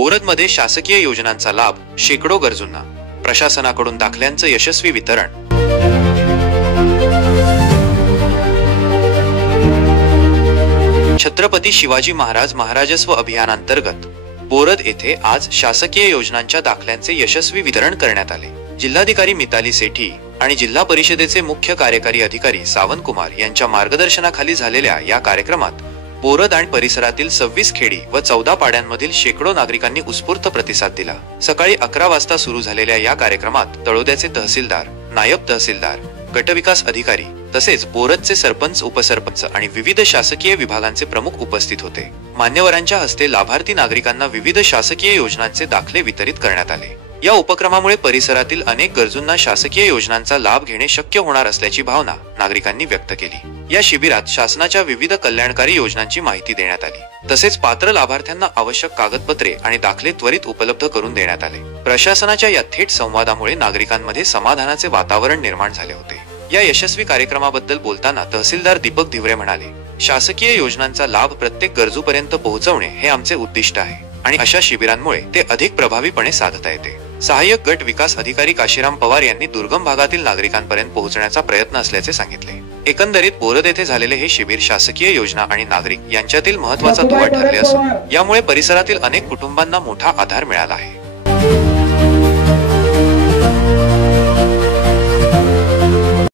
बोरदमध्ये शासकीय योजनांचा लाभ शेकडो गरजूंना, प्रशासनाकडून दाखल्यांचं यशस्वी वितरण। छत्रपती शिवाजी महाराज महाराजस्व अभियानांतर्गत बोरद येथे आज शासकीय योजनांच्या दाखल्यांचे यशस्वी वितरण करण्यात आले। जिल्हाधिकारी मिताली सेठी आणि जिल्हा परिषदेचे मुख्य कार्यकारी अधिकारी सावंत कुमार यांच्या मार्गदर्शनाखाली झालेल्या या कार्यक्रमात बोरद आणि परिसरातील 26 खेडी व 14 पाड्यांमधील शेकडो नागरिकांनी उत्स्फूर्त प्रतिसाद दिला। सकाळी 11 वाजता सुरू झालेल्या या कार्यक्रमात तळोद्याचे तहसीलदार, नायब तहसीलदार, गटविकास अधिकारी तसेच बोरदचे सरपंच, उपसरपंच आणि विविध शासकीय विभागांचे प्रमुख उपस्थित होते। मान्यवरांच्या हस्ते लाभार्थी नागरिकांना विविध शासकीय योजनांचे दाखले वितरित करण्यात आले। या उपक्रमामुळे परिसरातील अनेक गरजूंना शासकीय योजनांचा लाभ घेणे शक्य होणार असल्याची भावना नागरिकांनी व्यक्त केली। या शिबिरात शासनाच्या विविध कल्याणकारी योजनांची माहिती देण्यात आली। तसेच पात्र लाभार्थ्यांना आवश्यक कागदपत्रे आणि दाखले त्वरित उपलब्ध करून देण्यात आले। प्रशासनाच्या या थेट संवादामुळे नागरिकांमध्ये समाधानाचे वातावरण निर्माण झाले होते। या यशस्वी कार्यक्रमाबद्दल बोलताना तहसीलदार दीपक धिवरे म्हणाले, शासकीय योजनांचा लाभ प्रत्येक गरजूपर्यंत पोहोचवणे हे आमचे उद्दिष्ट आहे आणि अशा शिबिरांमुळे ते अधिक प्रभावीपणे साधता येते। सहाय्यक गट विकास अधिकारी काशीराम पवार यांनी दुर्गम भागातील नागरिकांपर्यंत पोहोचण्याचा प्रयत्न असल्याचे सांगितले। एकंदरीत बोरद येथे झालेले हे शिबिर शासकीय योजना आणि नागरिक यांच्यातील महत्त्वाचा दुवा ठरले असून यामुळे परिसरातील अनेक कुटुंबांना मोठा आधार मिळाला आहे।